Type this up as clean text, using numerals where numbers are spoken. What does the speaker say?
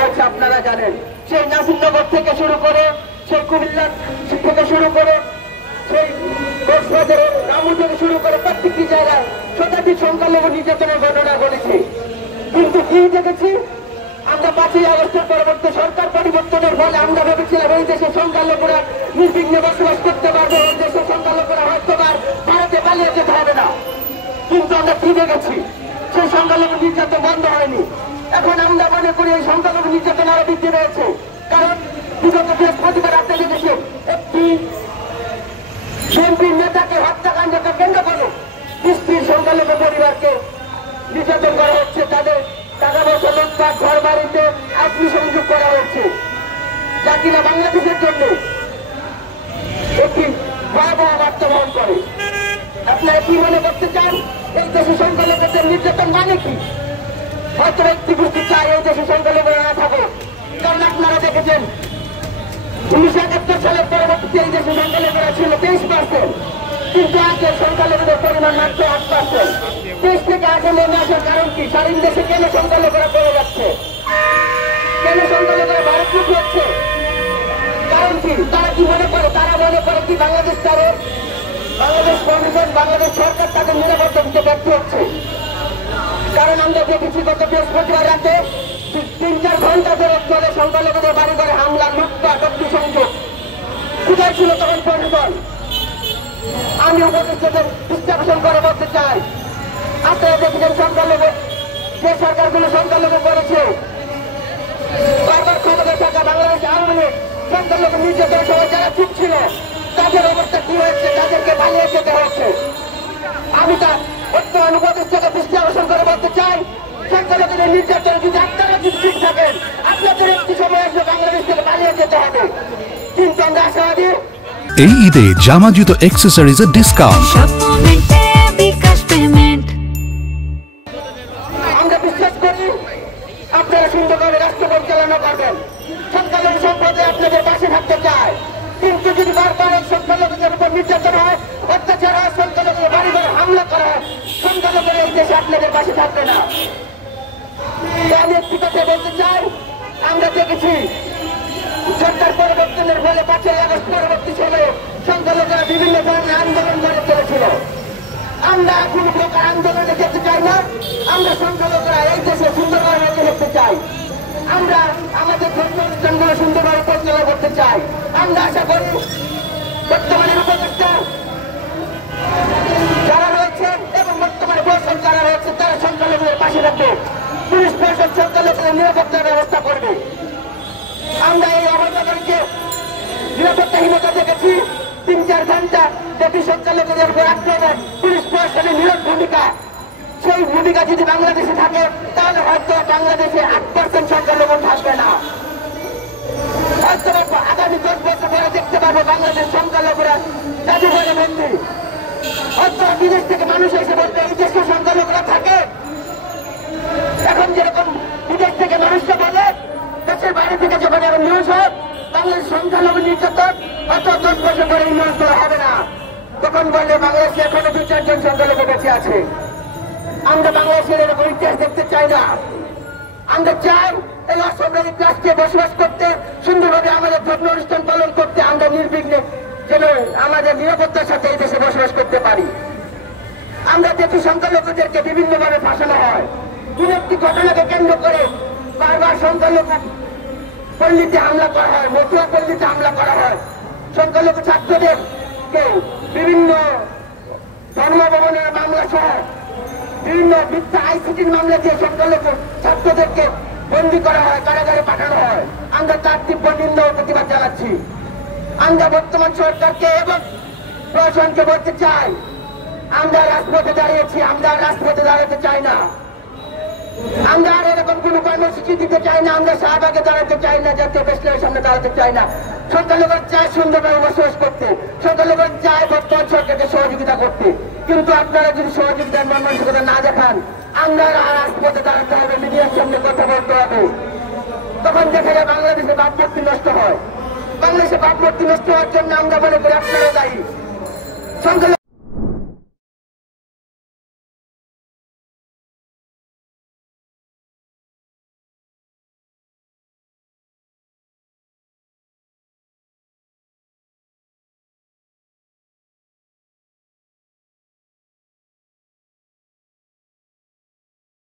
হয়েছে আপনারা জানেন। সেই নাসিরনগর থেকে শুরু করে, সেই কুমিল্লা থেকে শুরু করে, সেই কক্সবাজারের রামু থেকে শুরু করে প্রত্যেকটি জায়গায় শতাধিক সংখ্যালঘু নির্যাতনের ঘটনা ঘটেছে। কিন্তু কি দেখেছি আমরা 5ই আগস্টের পরবর্তী সরকার পরিবর্তনের ফলে আমরা ভেবেছিলাম এই দেশে সংখ্যালঘুরা নির্বিঘ্নে বসবাস করতে পারবে, এই দেশের সংখ্যালঘুরা হয়তো ভারতে পালিয়ে যেতে হবে না। কিন্তু আমরা কি দেখেছি সেই সংখ্যালঘু নির্যাতন বন্ধ হয়নি। এখন আমরা মনে করি এই সংখ্যালঘু নির্যাতন আরো বৃদ্ধি রয়েছে। কারণ বিগত বৃহস্পতিবার আপনি দেখেছেন একটি বিএনপির নেতাকে হত্যাকাণ্ডকে কেন্দ্র করে স্ত্রীর সংখ্যালঘু পরিবারকে নির্যাতন করা হচ্ছে, তাদের টাকা পয়সা লুটপাট, ঘর বাড়িতে অগ্নিসংযোগ করা হচ্ছে, যা কিনা বাংলাদেশের জন্য একটি ভয়াবহ বার্তা বহন করে। আপনারা কি মনে করতে চান এই দেশে সংখ্যালঘুদের নির্যাতন মানে কি? হয়তো একটি গোষ্ঠী চায় এই দেশে সংখ্যালঘুরা না থাকুক। কারণ আপনারা দেখেছেন 1971 সালের পরবর্তীতে এই দেশে সংখ্যালঘুরা ছিল 23%, কিন্তু আজকে সংখ্যালঘুদের পরিমাণ মাত্র 8%। দেশ থেকে আগে নেমে আসার কারণ কি? স্বাধীন দেশে কেন সংখ্যালঘুরা বেড়ে যাচ্ছে, কেন সংখ্যালঘুরা ভারতমুখী হচ্ছে? কারণ কি? তারা কি মনে করে? তারা মনে করে কি বাংলাদেশ কমিশন, বাংলাদেশ সরকার তাদের নিরাপত্তা দিতে ব্যর্থ হচ্ছে। কারণ আমরা দেখেছি গত বৃহস্পতিবার রাতে 3-4 ঘন্টা ধরে চলে সংখ্যালঘুদের বাড়ি ঘরে হামলা, লুটপাট, অগ্নিসংযোগ। কোথায় ছিল তখন প্রশাসন? আমি উপদেষ্টাদের বিশ্লেষণ করে বলতে চাই, আপনারা দেখেছেন সংখ্যালঘু যে সরকারগুলো সংখ্যালঘু করেছে, বারবার ক্ষমতা থাকা বাংলাদেশ আওয়ামী লীগ সংখ্যালঘু নির্যাতনের সময় যারা চুপ ছিল তাদের অবস্থা কি হয়েছে? তাদেরকে পালিয়ে যেতে হয়েছে। আমি তার বর্তমান উপদেষ্টাকে বিশ্লেষণ করে বলতে চাই, সংখ্যালঘুদের নির্যাতনে যদি আপনারা যদি ঠিক থাকেন, আপনাদের একটি সময় আসবে বাংলাদেশ থেকে পালিয়ে যেতে হবে। কিন্তু আমরা আশাবাদী এই ঈদে জামা জুতো অ্যাক্সেসরিজের ডিসকাউন্ট। আমরা বিশ্বাস করি আপনারা সুন্দরভাবে রাষ্ট্র পরিচালনা করবেন। সংখ্যালঘু সম্প্রদায় আপনাদের পাশে থাকতে চায়, কিন্তু যদি বারবার সংখ্যালঘুদের উপর নির্যাতন হয়, অত্যাচার হয়, সংখ্যালঘুদের বাড়ি ঘরে হামলা করা হয়, সংখ্যালঘুরা এই দেশে আপনাদের পাশে থাকবে না। আমি একটি কথা বলতে চাই, আমরা দেখেছি সরকার পরিবর্তনের ফলে 5ই আগস্ট পরবর্তী সময়ে সংখ্যালঘুরা বিভিন্ন ধরনের আন্দোলন গড়ে তুলেছিল। আমরা কোন প্রকার আন্দোলনে যেতে চাই না। আমরা সংখ্যালঘুরা এই দেশে সুন্দরভাবে বেঁচে থাকতে চাই। আমরা আমাদের ধর্ম অনুষ্ঠানগুলো সুন্দরভাবে পরিচালনা করতে চাই। আমরা আশা করি বর্তমানে উপদেষ্টা যারা রয়েছে এবং বর্তমানে প্রশাসন যারা রয়েছে তারা সংখ্যালঘুদের পাশে থাকবে। পুলিশ প্রশাসন সংখ্যালঘুদের নিরাপত্তার ব্যবস্থা করবে। আমরা এই অবদানকে নিরাপত্তাহীনতা দেখেছি। 3-4 ঘন্টা ব্যাপী সংখ্যালঘুদের উপর আক্রমণ, পুলিশ প্রশাসনের নীরব ভূমিকা। সেই ভূমিকা যদি বাংলাদেশে থাকে তাহলে হয়তো বাংলাদেশে 8% সংখ্যালঘু থাকবে না। হয়তো আগামী 10 বছর পরে দেখতে পাবো বাংলাদেশ সংখ্যালঘুরা জাদুঘরে বন্দী। হয়তো বিদেশ থেকে মানুষ এসে বলবে এই দেশে সংখ্যালঘুরা থাকে। এখন যেরকম বিদেশ থেকে মানুষরা বলে, দেশের বাইরে থেকে যখন এখন নিউজ হয় বাংলাদেশ সংখ্যালঘু নির্যাতন, হয়তো 10 বছর পরে এই নিউজ হবে না। তখন বললে বাংলাদেশে এখনো 2-4 জন সংখ্যালঘু বেঁচে আছে। আমরা বাংলাদেশের এরকম ইতিহাস দেখতে চাই না। আমরা চাই এই অসামরিক রাষ্ট্রে বসবাস করতে, সুন্দরভাবে আমাদের ধর্ম অনুষ্ঠান পালন করতে, আমরা নির্বিঘ্নে যেন আমাদের নিরাপত্তার সাথে এই দেশে বসবাস করতে পারি। আমরা দেখি সংখ্যালঘুদেরকে বিভিন্নভাবে ফাঁসানো হয়। কোন একটি ঘটনাকে কেন্দ্র করে বারবার সংখ্যালঘু পল্লীতে হামলা করা হয়, মতুয়া পল্লীতে হামলা করা হয়। সংখ্যালঘু ছাত্রদেরকে বিভিন্ন ধর্মভবনের মামলা সহ বিভিন্ন মিথ্যা আইসিটির মামলা দিয়ে সংখ্যালঘু ছাত্রদেরকে বন্দী করা হয়, কারাগারে পাঠানো হয়। আমরা তার তীব্র নিন্দা ও প্রতিবাদ জানাচ্ছি। আমরা বর্তমান সরকারকে এবং প্রশাসনকে বলতে চাই, আমরা রাজপথে দাঁড়িয়েছি, আমরা রাজপথে দাঁড়াতে চাই না। আমরা আর এরকম কোন কর্মসূচি দিতে চাই না। আমরা শাহবাগে দাঁড়াতে চাই না, জাতীয় প্রেসক্লাবের সামনে দাঁড়াতে চাই না। সংখ্যালঘুরা চায় সুন্দরভাবে বসবাস করতে, সংখ্যালঘুরা চায় বর্তমান সরকারকে সহযোগিতা করতে। কিন্তু আপনারা যদি সহযোগিতার মানসিকতা না দেখান, আমরা রাজপথে দাঁড়াতে হবে, মিডিয়ার সামনে কথা বলতে হবে। তখন দেখা যায় বাংলাদেশে ভাবমূর্তি নষ্ট হয়। বাংলাদেশে ভাবমূর্তি নষ্ট হওয়ার জন্য আমরা মনে করি আপনারা দায়ী।